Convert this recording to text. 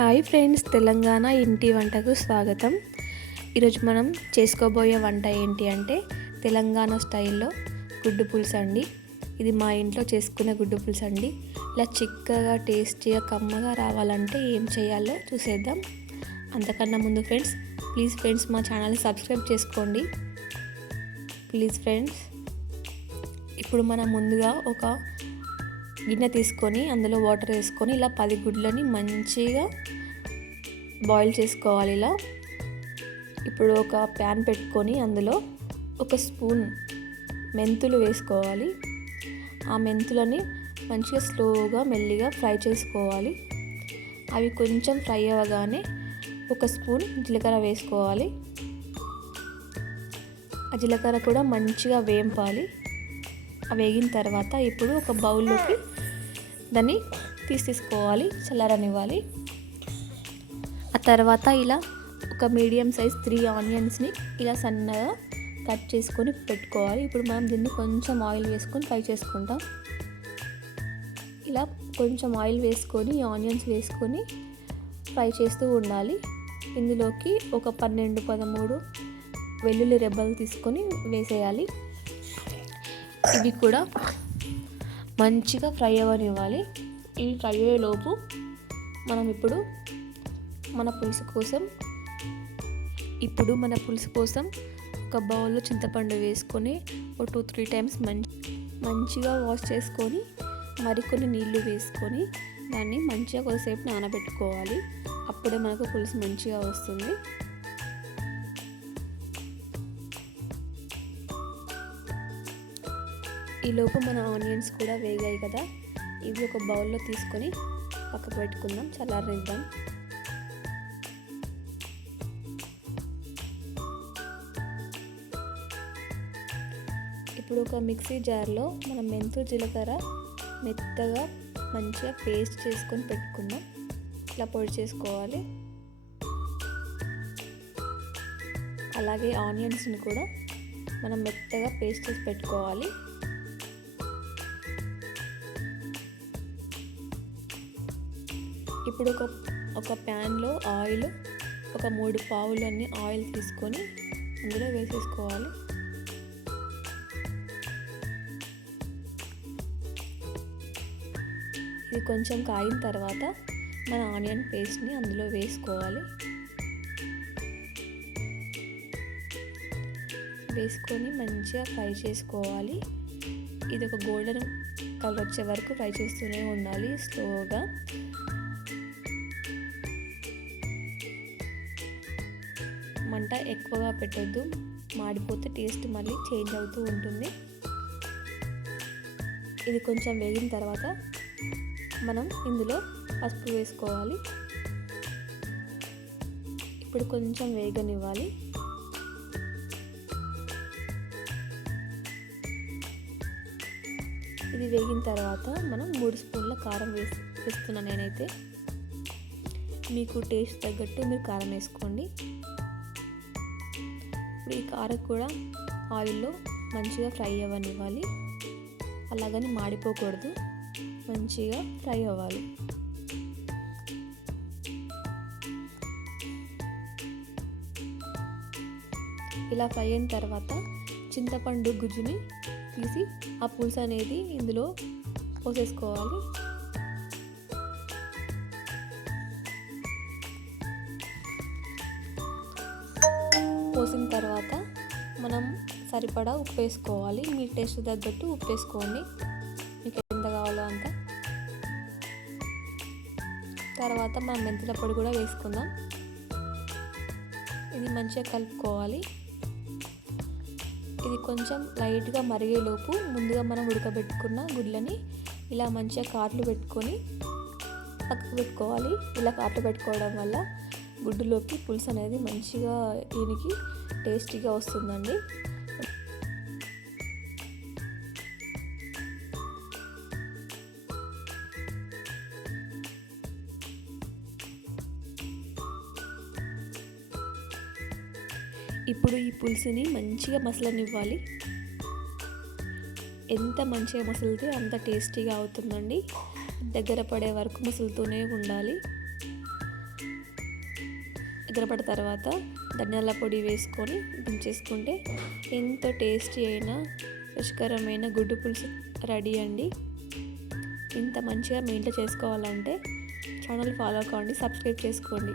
Hi friends, Telangana ఇంటి వంటకు స్వాగతం. ఈరోజు మనం చేసుకోబోయే వంట ఏంటి అంటే తెలంగాణ స్టైల్లో గుడ్డు పులుసు అండి. ఇది మా ఇంట్లో చేసుకునే గుడ్డు పులుసు అండి. ఇలా చిక్కగా టేస్టీగా కమ్మగా రావాలంటే ఏం చేయాలో చూసేద్దాం. అంతకన్నా ముందు ప్లీజ్ ఫ్రెండ్స్ మా ఛానల్ని సబ్స్క్రైబ్ చేసుకోండి ప్లీజ్ ఫ్రెండ్స్. ఇప్పుడు మనం ముందుగా ఒక గిన్నె తీసుకొని అందులో వాటర్ వేసుకొని ఇలా 10 గుడ్లని మంచిగా బాయిల్ చేసుకోవాలి. ఇలా ఇప్పుడు ఒక ప్యాన్ పెట్టుకొని అందులో ఒక స్పూన్ మెంతులు వేసుకోవాలి. ఆ మెంతులని మంచిగా స్లోగా మెల్లిగా ఫ్రై చేసుకోవాలి. అవి కొంచెం ఫ్రై అవ్వగానే ఒక స్పూన్ జీలకర్ర వేసుకోవాలి. ఆ జీలకర్ర కూడా మంచిగా వేంపాలి. వేగిన తర్వాత ఇప్పుడు ఒక బౌల్లోకి దాన్ని తీసుకోవాలి, చల్లారనివ్వాలి. ఆ తర్వాత ఇలా ఒక మీడియం సైజ్ 3 ఆనియన్స్ని ఇలా సన్నగా కట్ చేసుకొని పెట్టుకోవాలి. ఇప్పుడు మనం దీన్ని కొంచెం ఆయిల్ వేసుకొని ఫ్రై చేసుకుంటాం. ఇలా కొంచెం ఆయిల్ వేసుకొని ఆనియన్స్ వేసుకొని ఫ్రై చేస్తూ ఉండాలి. ఇందులోకి ఒక 12-13 వెల్లుల్లి రెబ్బలు తీసుకొని వేసేయాలి. ఇవి కూడా మంచిగా ఫ్రై అవ్వనివ్వాలి. ఇవి ఫ్రై అయ్యేలోపు మనం ఇప్పుడు మన పులుసు కోసం ఒక బౌల్లో చింతపండు వేసుకొని ఒక 2-3 టైమ్స్ మంచిగా వాష్ చేసుకొని మరికొన్ని నీళ్లు వేసుకొని దాన్ని మంచిగా కొద్దిసేపు నానబెట్టుకోవాలి. అప్పుడే మనకు పులుసు మంచిగా వస్తుంది. ఈలోపు మన ఆనియన్స్ కూడా వేగాయి కదా, ఇవి ఒక బౌల్లో తీసుకొని పక్కకు పెట్టుకుందాం, చల్లారనిద్దాం. ఇప్పుడు ఒక మిక్సీ జార్లో మనం మెంతు జీలకర్ర మెత్తగా మంచిగా పేస్ట్ చేసుకొని పెట్టుకుందాం. ఇట్లా పొడి చేసుకోవాలి. అలాగే ఆనియన్స్ని కూడా మనం మెత్తగా పేస్ట్ చేసి పెట్టుకోవాలి. ఇప్పుడు ఒక ప్యాన్లో ఆయిల్ ఒక 3 పావులన్నీ ఆయిల్ తీసుకొని అందులో వేసేసుకోవాలి. ఇది కొంచెం కాగిన తర్వాత మన ఆనియన్ పేస్ట్ని అందులో వేసుకోవాలి. వేసుకొని మంచిగా ఫ్రై చేసుకోవాలి. ఇది ఒక గోల్డెన్ కలర్ వచ్చే వరకు ఫ్రై చేస్తూనే ఉండాలి స్లోగా. మంట ఎక్కువగా పెట్టొద్దు, మాడిపోతే టేస్ట్ మళ్ళీ చేంజ్ అవుతూ ఉంటుంది. ఇది కొంచెం వేగిన తర్వాత మనం ఇందులో పసుపు వేసుకోవాలి. ఇప్పుడు కొంచెం వేగనివ్వాలి. ఇది వేగిన తర్వాత మనం 3 స్పూన్ల కారం వేస్తున్నాను నేనైతే. మీకు టేస్ట్ తగ్గట్టు మీరు కారం వేసుకోండి. ఇప్పుడు ఈ కారం కూడా ఆయిల్లో మంచిగా ఫ్రై అవ్వనివ్వాలి. అలాగని మాడిపోకూడదు, మంచిగా ఫ్రై అవ్వాలి. ఇలా ఫ్రై అయిన తర్వాత చింతపండు గుజ్జుని తీసి ఆ పులుసు అనేది ఇందులో పోసేసుకోవాలి. పోసిన తర్వాత మనం సరిపడా ఉప్పు వేసుకోవాలి. మీ టేస్ట్ తగ్గట్టు ఉప్పు వేసుకోండి, మీకు ఎంత కావాలో అంత. తర్వాత మనం మెంతుల పొడి కూడా వేసుకుందాం. ఇది మంచిగా కలుపుకోవాలి. ఇది కొంచెం లైట్గా మరిగేలోపు ముందుగా మనం ఉడకబెట్టుకున్న గుడ్లని ఇలా మంచిగా కాట్లు పెట్టుకొని పక్కకు పెట్టుకోవాలి. ఇలా కాట్లు పెట్టుకోవడం వల్ల గుడ్డులోకి పులుసు అనేది మంచిగా దీనికి టేస్టీగా వస్తుందండి. ఇప్పుడు ఈ పులుసుని మంచిగా మసలనివ్వాలి. ఎంత మంచిగా మసిలితే అంత టేస్టీగా అవుతుందండి. దగ్గర పడే వరకు మసులుతూనే ఉండాలి. దగ్గర పడిన తర్వాత ధనియాల పొడి వేసుకొని దించేసుకుంటే ఎంతో టేస్టీ అయిన రుచికరమైన గుడ్డు పులుసు రెడీ అండి. ఇంత మంచిగా మీ ఇంట్లో చేసుకోవాలంటే ఛానల్ ఫాలో కావండి, సబ్స్క్రైబ్ చేసుకోండి.